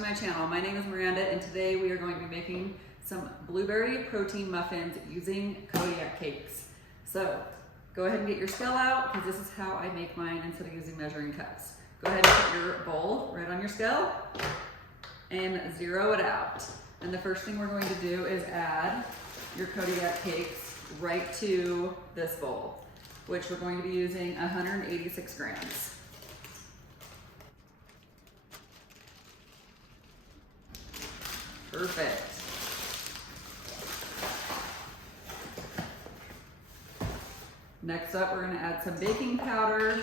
to my channel. My name is Miranda and today we are going to be making some blueberry protein muffins using KODIAK cakes. So go ahead and get your scale out because this is how I make mine instead of using measuring cups. Go ahead and put your bowl right on your scale and zero it out. And the first thing we're going to do is add your KODIAK cakes right to this bowl, which we're going to be using 186 grams. Perfect. Next up, we're going to add some baking powder,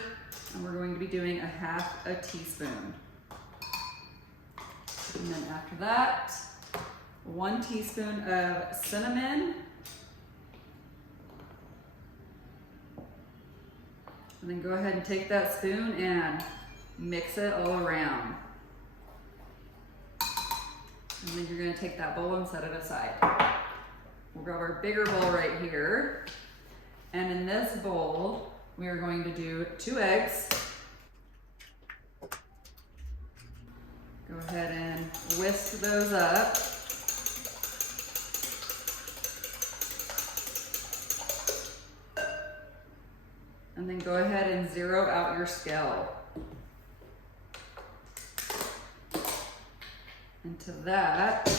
and we're going to be doing a teaspoon. And then after that, 1 teaspoon of cinnamon. And then go ahead and take that spoon and mix it all around. And then you're gonna take that bowl and set it aside. We'll grab our bigger bowl right here. And in this bowl, we are going to do 2 eggs. Go ahead and whisk those up. And then go ahead and zero out your scale. And to that,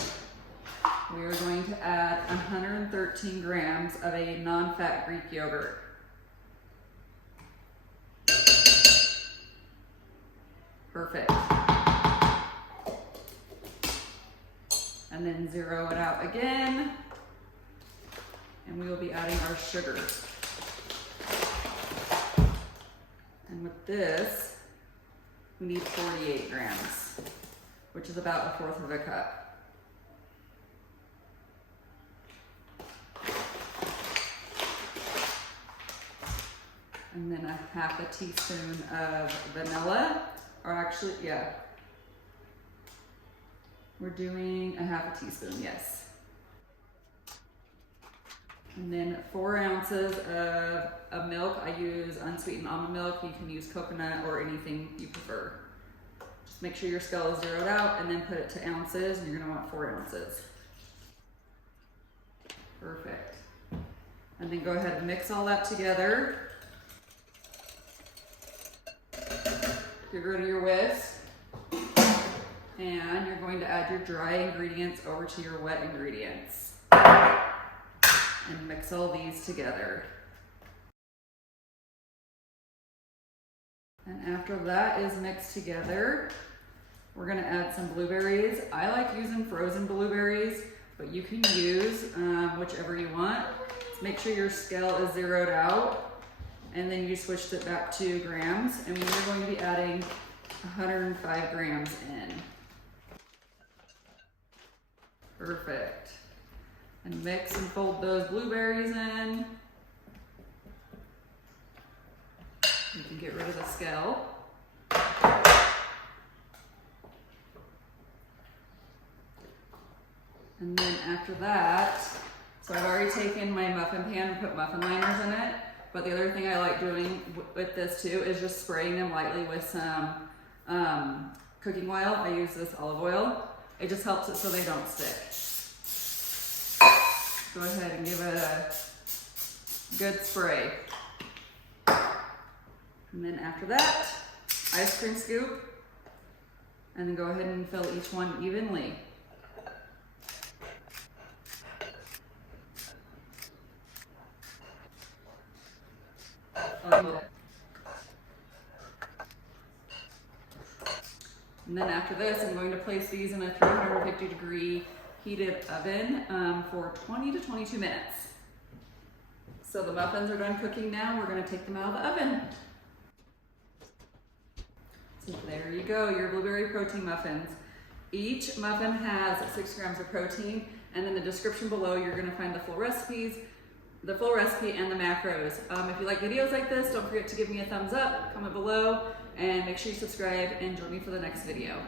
we are going to add 113 grams of a non-fat Greek yogurt. Perfect. And then zero it out again. And we will be adding our sugar. And with this, we need 48 grams, which is about 1/4 of a cup. And then 1/2 teaspoon of vanilla, or actually, yeah. We're doing 1/2 teaspoon, yes. And then 4 ounces of milk. I use unsweetened almond milk. You can use coconut or anything you prefer. Just make sure your scale is zeroed out and then put it to ounces, and you're gonna want 4 ounces. Perfect. And then go ahead and mix all that together. Get rid of your whisk. And you're going to add your dry ingredients over to your wet ingredients. And mix all these together. And after that is mixed together, we're gonna add some blueberries. I like using frozen blueberries, but you can use whichever you want. Just make sure your scale is zeroed out, and then you switched it back to grams, and we're going to be adding 105 grams in. Perfect. And mix and fold those blueberries in. You can get rid of the scale. And then after that, so I've already taken my muffin pan and put muffin liners in it, but the other thing I like doing with this too is just spraying them lightly with some cooking oil. I use this olive oil. It just helps it so they don't stick. Go ahead and give it a good spray. And then after that, ice cream scoop, and then go ahead and fill each one evenly. And then after this, I'm going to place these in a 350-degree heated oven for 20 to 22 minutes. So the muffins are done cooking now. We're going to take them out of the oven. So there you go, your blueberry protein muffins. Each muffin has 6 grams of protein, and in the description below, you're going to find the full recipe and the macros. If you like videos like this, don't forget to give me a thumbs up, comment below, and make sure you subscribe and join me for the next video.